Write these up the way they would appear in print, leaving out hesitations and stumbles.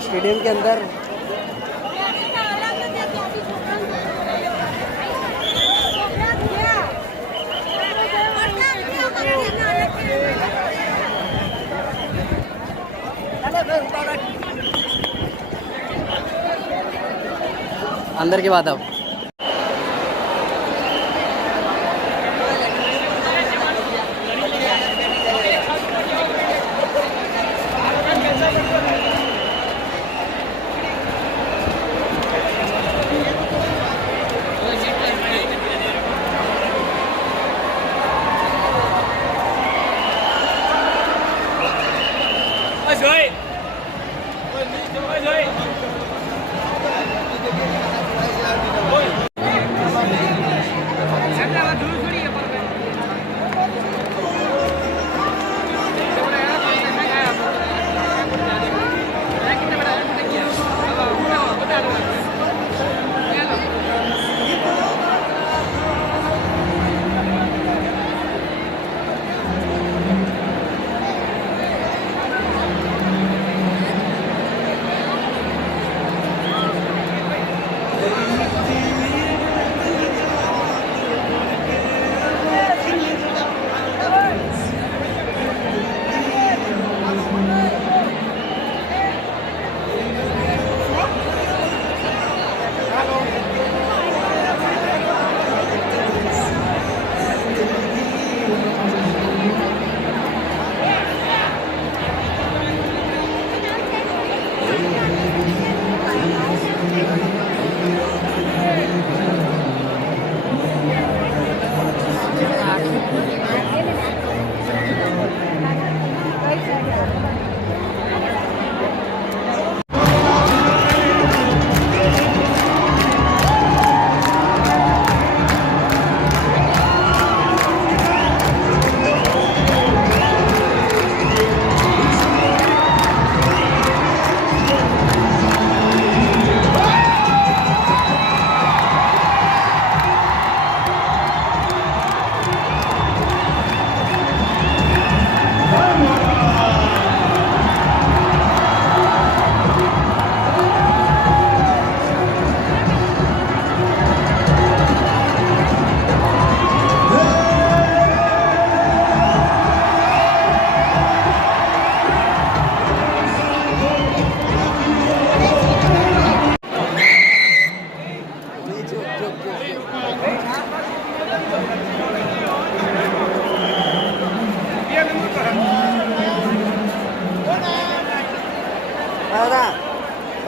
स्टेडियम के अंदर अंदर की बात अब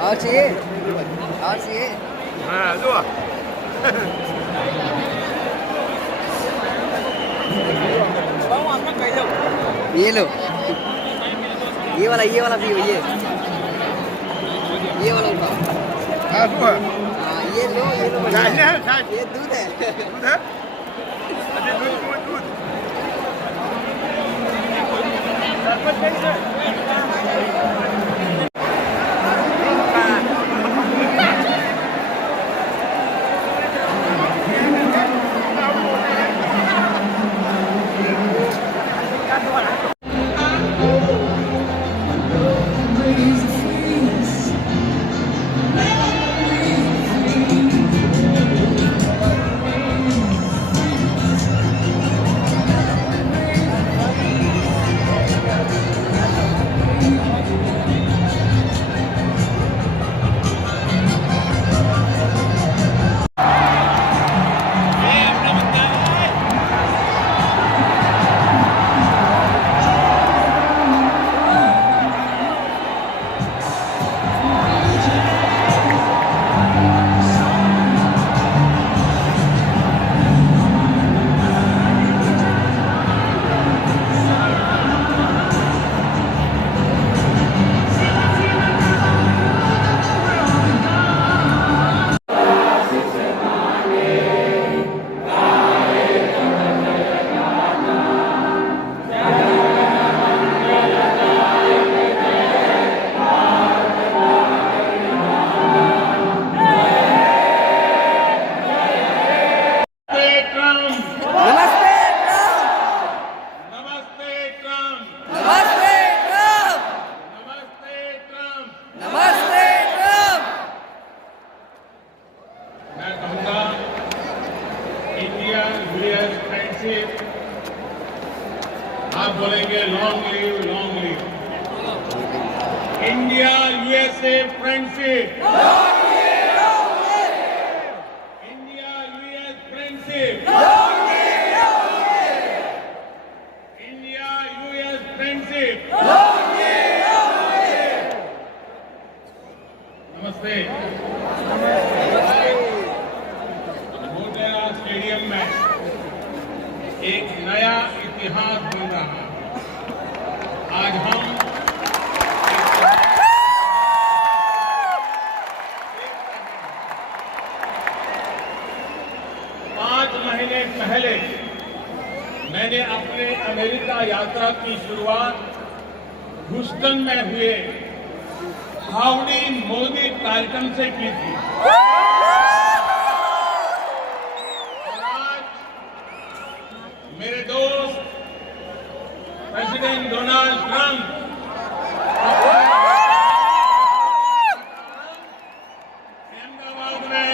और चाहिए हाँ लो ये लो ये वाला भी ये वाला उठाओ हाँ लो ये लो ये दूध है दूध है अरे दूध फ्रेंडशिप, आप बोलेंगे long live India USA friendship, India US friendship, India US friendship. नमस्ते। मोटेरा स्टेडियम में एक नया इतिहास बन रहा है। आज हम 5 महीने पहले मैंने अपने अमेरिका यात्रा की शुरुआत ह्यूस्टन में हुए हाउडी मोदी कार्यक्रम से की थी। और आज मेरे दोस्त प्रेसिडेंट डोनाल्ड ट्रंप अहमदाबाद में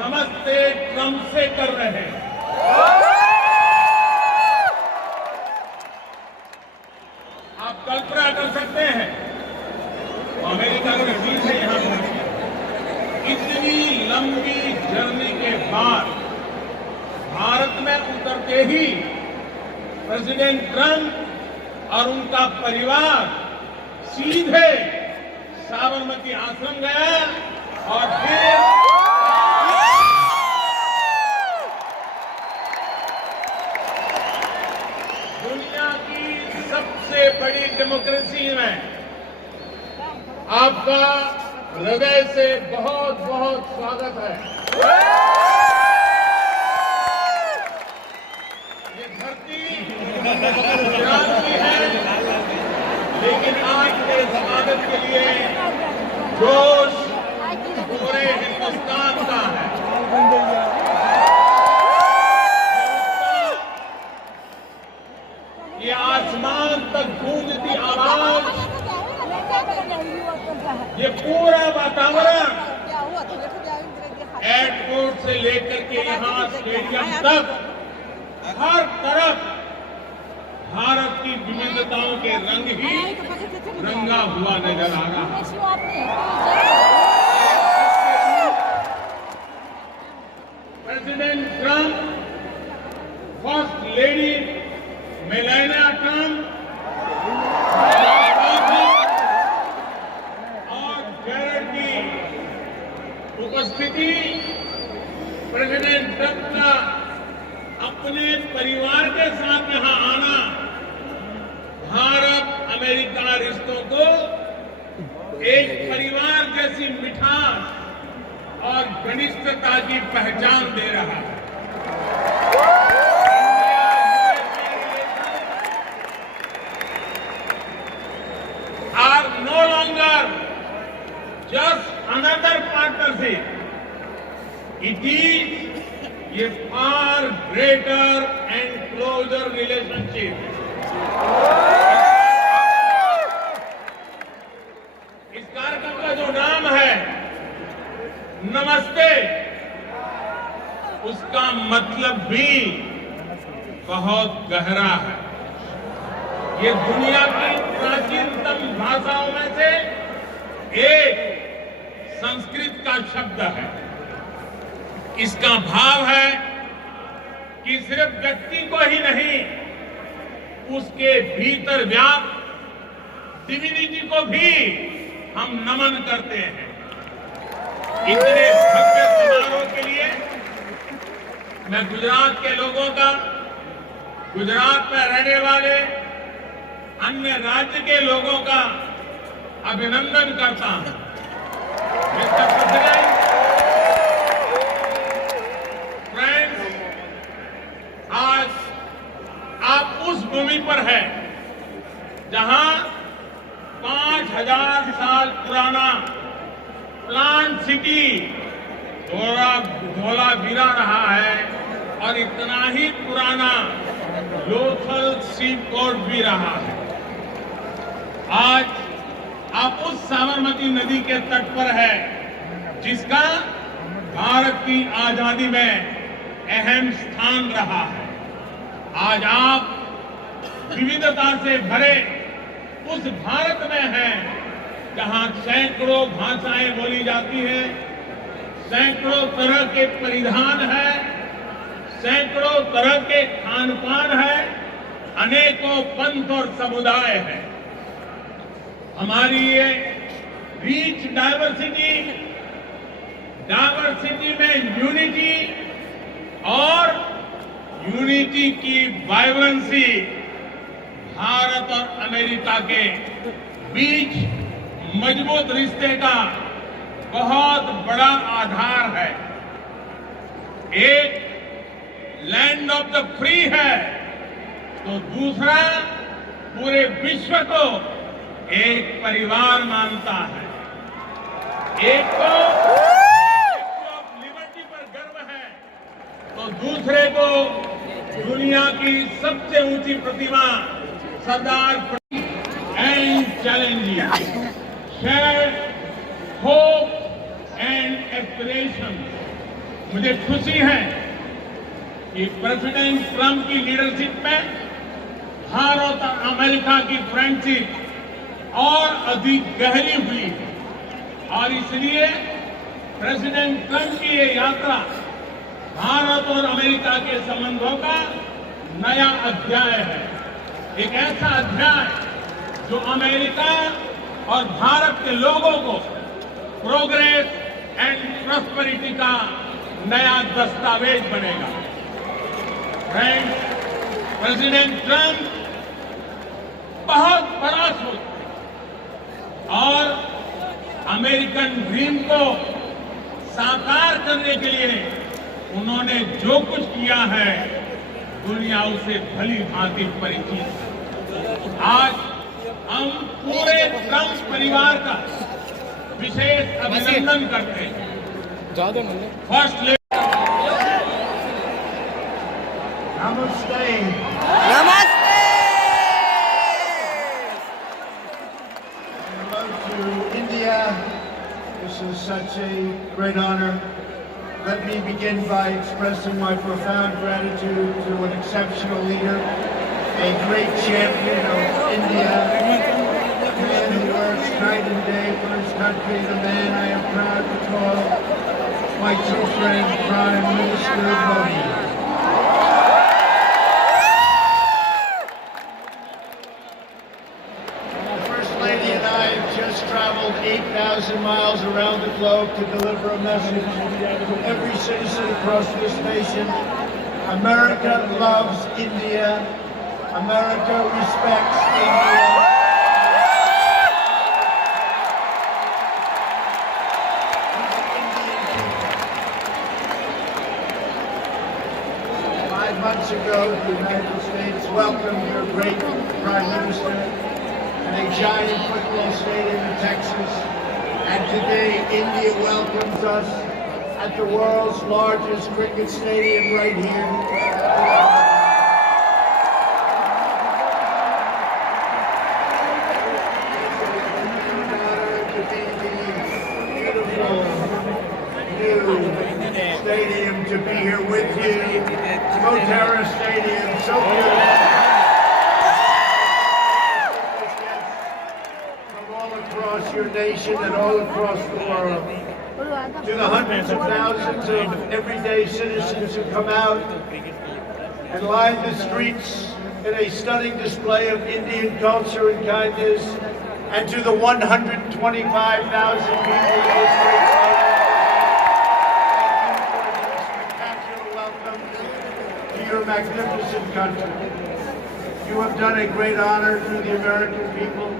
नमस्ते ट्रंप से कर रहे हैं। आप कल्पना कर सकते हैं अमेरिका के बीच है यहां इतनी लंबी जर्नी के बाद भारत में उतरते ही प्रेसिडेंट ट्रंप और उनका परिवार सीधे साबरमती आश्रम गया और फिर दुनिया की सबसे बड़ी डेमोक्रेसी में आपका हृदय से बहुत बहुत स्वागत है। ये धरती गुजरात की है, लेकिन आज के स्वागत के लिए जोश पूरे हिंदुस्तान का है। ये आसमान तक गूंजती आवाज, ये पूरा वातावरण एयरपोर्ट से लेकर के यहाँ स्टेडियम तक हर तरफ भारत की विविधताओं के रंग ही रंगा हुआ नजर आ रहा है। President Trump, first lady Melania Trump उपस्थिति, प्रेसिडेंट ट्रंप का अपने परिवार के साथ यहां आना भारत अमेरिका रिश्तों को एक परिवार जैसी मिठास और घनिष्ठता की पहचान दे रहा है। Are no longer just another partnership. It is a far greater and closer relationship. इस कार्यक्रम का जो नाम है नमस्ते, उसका मतलब भी बहुत गहरा है। ये दुनिया की प्राचीनतम भाषाओं में से एक संस्कृत का शब्द है। इसका भाव है कि सिर्फ व्यक्ति को ही नहीं, उसके भीतर व्याप्त डिविनिटी को भी हम नमन करते हैं। इतने भव्य समारोह के लिए मैं गुजरात के लोगों का, गुजरात में रहने वाले अन्य राज्य के लोगों का अभिनंदन करता हूं। मिस्टर प्रेसिडेंट, फ्रेंड्स, आज आप उस भूमि पर हैं जहां 5000 साल पुराना प्लांट सिटी धोलावीरा रहा है और इतना ही पुराना लोथल सी पोर्ट भी रहा है। आज आप उस साबरमती नदी के तट पर है जिसका भारत की आजादी में अहम स्थान रहा है। आज आप विविधता से भरे उस भारत में हैं जहां सैकड़ों भाषाएं बोली जाती हैं, सैकड़ों तरह के परिधान हैं, सैकड़ों तरह के खान पान है, अनेकों पंथ और समुदाय हैं। हमारी ये रिच डाइवर्सिटी में यूनिटी और यूनिटी की वाइब्रेंसी भारत और अमेरिका के बीच मजबूत रिश्ते का बहुत बड़ा आधार है। एक लैंड ऑफ द फ्री है तो दूसरा पूरे विश्व को एक परिवार मानता है। एक को लिबर्टी पर गर्व है तो दूसरे को दुनिया की सबसे ऊंची प्रतिमा Sardar and challenging share hope and aspiration. मुझे खुशी है कि प्रेसिडेंट ट्रंप की लीडरशिप में भारत और अमेरिका की फ्रेंडशिप और अधिक गहरी हुई है और इसलिए प्रेसिडेंट ट्रंप की ये यात्रा भारत और अमेरिका के संबंधों का नया अध्याय है। एक ऐसा अध्याय जो अमेरिका और भारत के लोगों को प्रोग्रेस एंड प्रॉस्पेरिटी का नया दस्तावेज बनेगा। फ्रेंड्स, प्रेसिडेंट ट्रंप बहुत बड़ा सोच और अमेरिकन ड्रीम को साकार करने के लिए उन्होंने जो कुछ किया है दुनिया उसे भली भांति परिचित है। आज हम पूरे ट्रंप परिवार का विशेष अभिनंदन करते हैं। First lady Namaste. नमस्ते। Hello to India. This is such a great honor. Let me begin by expressing my profound gratitude to an exceptional leader, a great champion of India, a man who works night and day for his country, the man I am proud to call my true friend, Prime Minister Modi. Traveled 8,000 miles around the globe to deliver a message to every citizen across this nation. America loves India. America respects India. 5 months ago, the United States welcomed your great Prime Minister in a giant football stadium in Texas. And today, India welcomes us at the world's largest cricket stadium right here. Stadium to be here with you. Motera Stadium, so beautiful. From all across your nation and all across the world. To the hundreds of thousands of everyday citizens who come out and line the streets in a stunning display of Indian culture and kindness. And to the 125,000 people in this great city. Your magnificent country. You have done a great honor to the American people.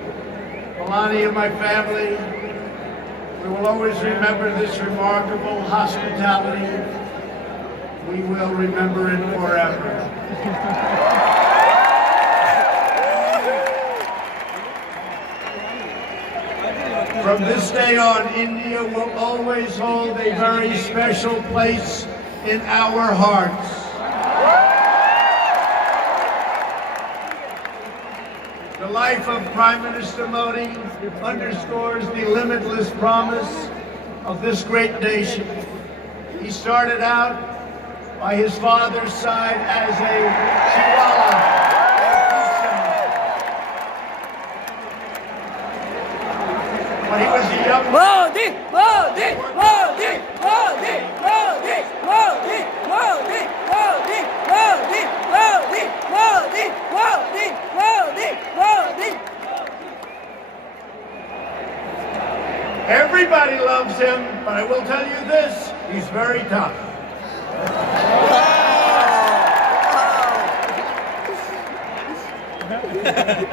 Melania, my family, we will always remember this remarkable hospitality. We will remember it forever. From this day on, India will always hold a very special place in our hearts. The life of Prime Minister Modi underscores the limitless promise of this great nation. He started out by his father's side as a Chihuahua. him, but I will tell you this, he's very tough.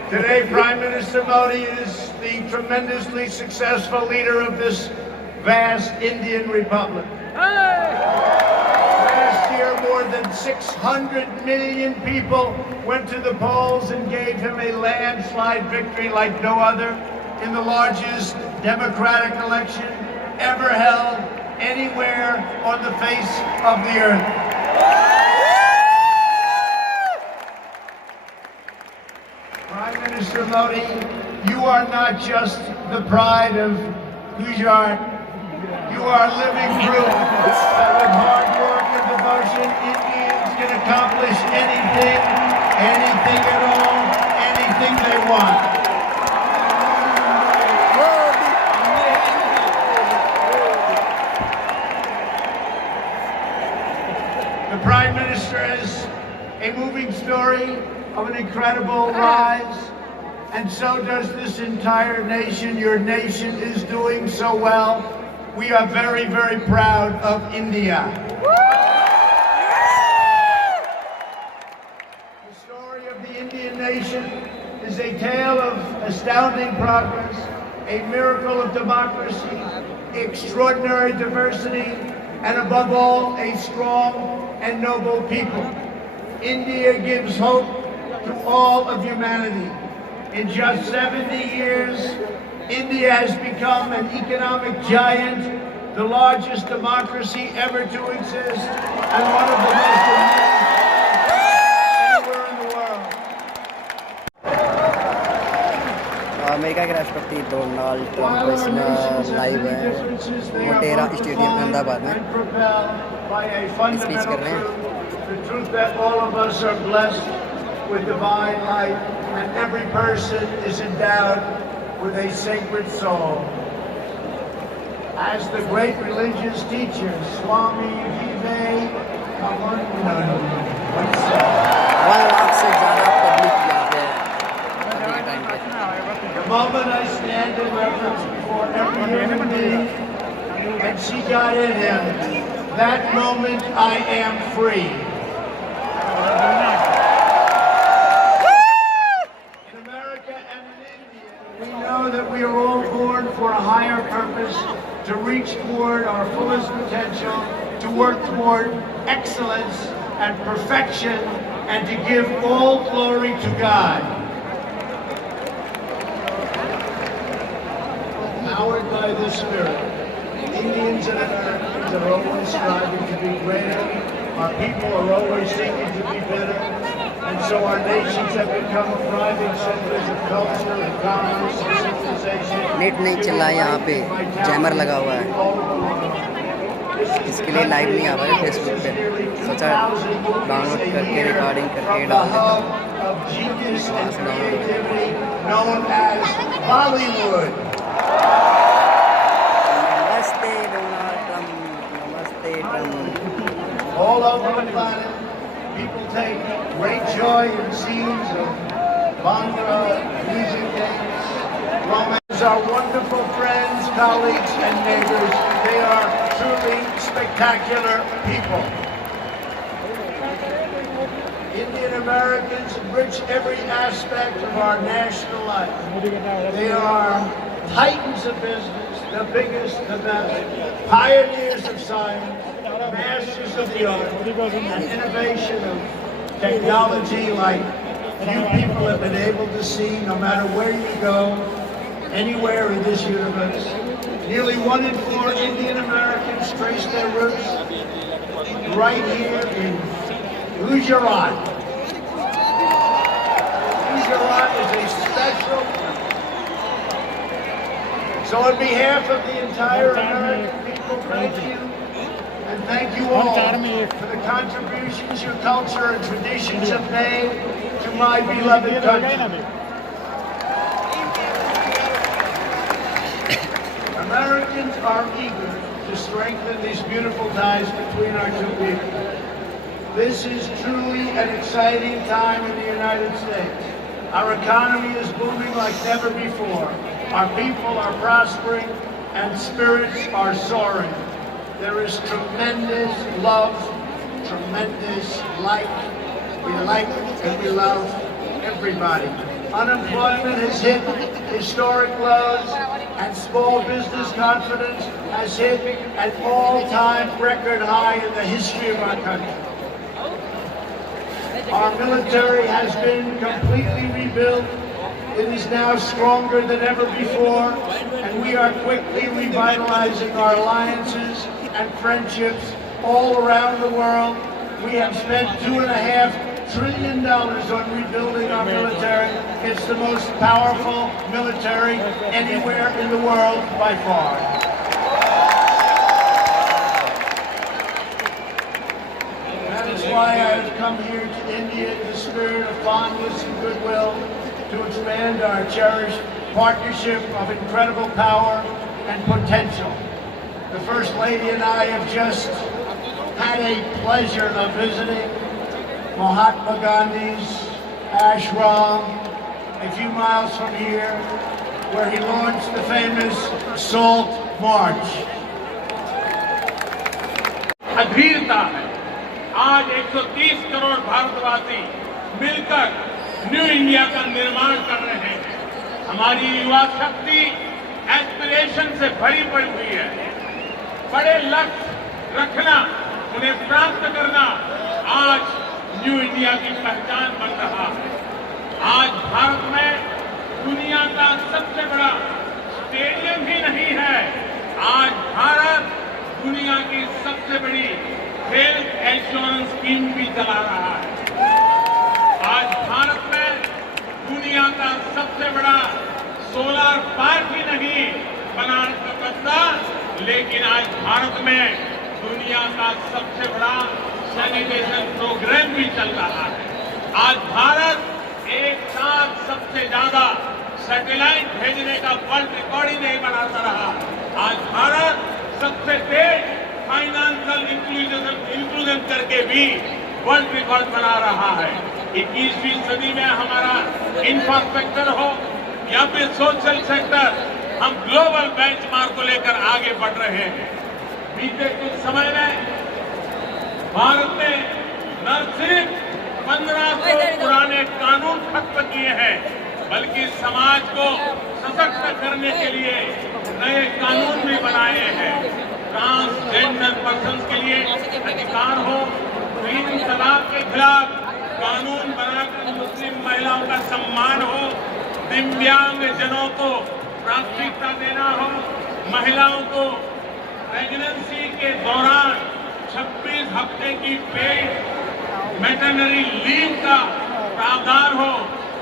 Today, Prime Minister Modi is the tremendously successful leader of this vast Indian Republic. Last year, more than 600 million people went to the polls and gave him a landslide victory like no other in the largest democratic election ever held anywhere on the face of the earth. Prime Minister Modi, you are not just the pride of Gujarat. You are living proof that with hard work and devotion, Indians can accomplish anything, anything at all, anything they want. The Prime Minister has a moving story of an incredible rise, and so does this entire nation. Your nation is doing so well. We are very, very proud of India. The story of the Indian nation is a tale of astounding progress, a miracle of democracy, extraordinary diversity, and above all, a strong and noble people. India gives hope to all of humanity. In just 70 years, India has become an economic giant, the largest democracy ever to exist, and one of the most anywhere in the world. America के राष्ट्रपति Donald Trump इसमें लाइव है मोटेरा स्टेडियम अहमदाबाद में स्पीच कर रहे हैं. The truth that all of us are blessed with divine life, and every person is endowed with a sacred soul. As the great religious teacher, Swami Vivekananda, once said, 1 लाख से ज़्यादा पब्लिक यहाँ पे अभी के टाइम पे. the moment I stand in reverence before every human being and see God in him, that moment I am free. In America and in India, we know that we are all born for a higher purpose, to reach toward our fullest potential, to work toward excellence and perfection, and to give all glory to God. Powered by this spirit, Indians and Americans are always striving to be greater. Our people are always seeking to be better. And so our nations have become thriving centers of culture and commerce and civilization. Net नहीं चल रहा है यहाँ पे, जैमर लगा हुआ है, इसके लिए लाइव नहीं आ रहा है फेसबुक पे. सोचा डाउनलोड करके रिकॉर्डिंग करके डाल देता हूँ. Known as Bollywood. नमस्ते डोनाल्ड ट्रंप, नमस्ते Trump. All over the planet, people take great joy in scenes of Bhangra, music, dance, romance. Our wonderful friends, colleagues, and neighbors, they are truly spectacular people. Indian Americans enrich every aspect of our national life. They are titans of business, the biggest, the best, pioneers of science, masters of the art, and innovation of technology like few people have been able to see, no matter where you go, anywhere in this universe. Nearly 1 in 4 Indian Americans trace their roots right here in Gujarat. Gujarat is a special. So on behalf of the entire American people, thank you. And thank you all for the contributions your culture and traditions have made to my beloved country. Americans are eager to strengthen these beautiful ties between our two people. This is truly an exciting time in the United States. Our economy is booming like never before. Our people are prospering, and spirits are soaring. There is tremendous love, tremendous like. We like and we love everybody. Unemployment has hit historic lows, and small business confidence has hit an all-time record high in the history of our country. Our military has been completely rebuilt. It is now stronger than ever before, and we are quickly revitalizing our alliances and friendships all around the world. We have spent $2.5 trillion on rebuilding our military. It's the most powerful military anywhere in the world by far. That is why I have come here to India in the spirit of fondness and goodwill to expand our cherished partnership of incredible power and potential. The First Lady and I have just had a pleasure of visiting Mahatma Gandhi's ashram a few miles from here, where he launched the famous Salt March. अधीरता है। आज 130 करोड़ भारतवासी मिलकर new India का निर्माण कर रहे हैं। हमारी युवा शक्ति एस्पिरेशन से भरी पड़ी हुई है। बड़े लक्ष्य रखना, उन्हें प्राप्त करना आज न्यू इंडिया की पहचान बन रहा है। आज भारत में दुनिया का सबसे बड़ा स्टेडियम ही नहीं है, आज भारत दुनिया की सबसे बड़ी हेल्थ इंश्योरेंस स्कीम भी चला रहा है। आज भारत में दुनिया का सबसे बड़ा सोलर पार्क ही नहीं बना सकता, लेकिन आज भारत में दुनिया का सबसे बड़ा सैनिटेशन प्रोग्राम भी चल रहा है। आज भारत एक साथ सबसे ज्यादा सैटेलाइट भेजने का वर्ल्ड रिकॉर्ड ही नहीं बनाता रहा। आज भारत सबसे तेज फाइनेंशियल इंक्लूजन करके भी वर्ल्ड रिकॉर्ड बना रहा है। 21वीं सदी में हमारा इंफ्रास्ट्रक्चर हो या फिर सोशल सेक्टर, हम ग्लोबल बेंचमार्क को लेकर आगे बढ़ रहे हैं। बीते कुछ समय में भारत ने न सिर्फ 1500 पुराने कानून खत्म किए हैं, बल्कि समाज को सशक्त करने के लिए नए कानून भी बनाए हैं। ट्रांसजेंडर पर्सन के लिए अधिकार हो, 3 तलाक के खिलाफ कानून बनाकर मुस्लिम महिलाओं का सम्मान हो, दिव्यांग जनों को प्राथमिकता देना हो, महिलाओं को प्रेगनेंसी के दौरान 26 हफ्ते की पेड मैटरनरी लीव का प्रावधान हो,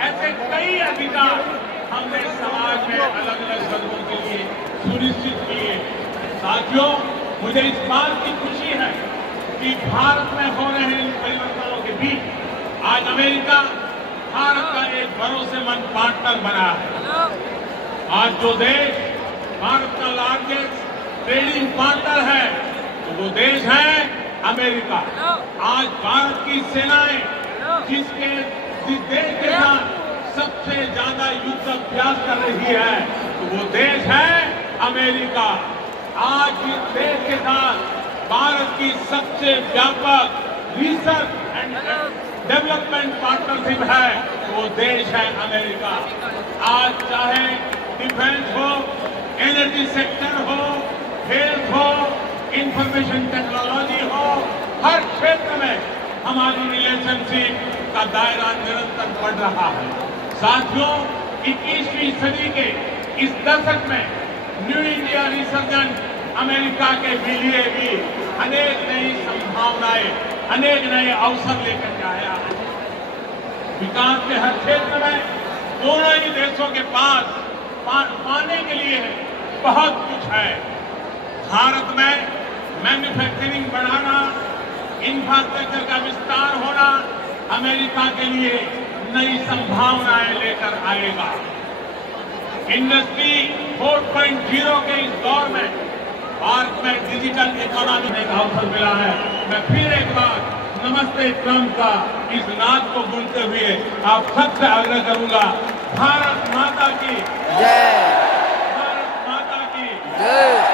ऐसे कई अधिकार हमने समाज में अलग अलग वर्गों के लिए सुनिश्चित किए। साथियों, मुझे इस बात की खुशी है कि भारत में हो रहे इन परिवर्तनों के बीच आज अमेरिका भारत का एक भरोसेमंद पार्टनर बना है। आज जो देश भारत का लार्जेस्ट ट्रेडिंग पार्टनर है, तो वो देश है अमेरिका। आज भारत की सेनाएं जिस देश के साथ सबसे ज्यादा युद्ध अभ्यास कर रही है, तो वो देश है अमेरिका। आज जिस देश के साथ भारत की सबसे व्यापक रिसर्च एंड डेवलपमेंट पार्टनरशिप है, तो वो देश है अमेरिका। आज चाहे डिफेंस हो, एनर्जी सेक्टर हो, हेल्थ हो, इंफॉर्मेशन टेक्नोलॉजी हो, हर क्षेत्र में हमारी रिलेशनशिप का दायरा निरंतर बढ़ रहा है। साथियों, 21वीं सदी के इस दशक में न्यू इंडिया रिसर्जेंस अमेरिका के लिए भी अनेक नई संभावनाएं, अनेक नए अवसर लेकर के आया है। विकास के हर क्षेत्र में दोनों ही देशों के पास पाने के लिए बहुत कुछ है। भारत में मैन्युफैक्चरिंग बढ़ाना, इंफ्रास्ट्रक्चर का विस्तार होना अमेरिका के लिए नई संभावनाएं लेकर आएगा। इंडस्ट्री 4.0 के इस दौर में भारत में डिजिटल इकोनॉमी का अवसर मिला है। मैं फिर एक बार नमस्ते ट्रंप का इस नाद को बुनते हुए आप सबसे आग्रह करूंगा, भारत माता की जय। भारत माता की जय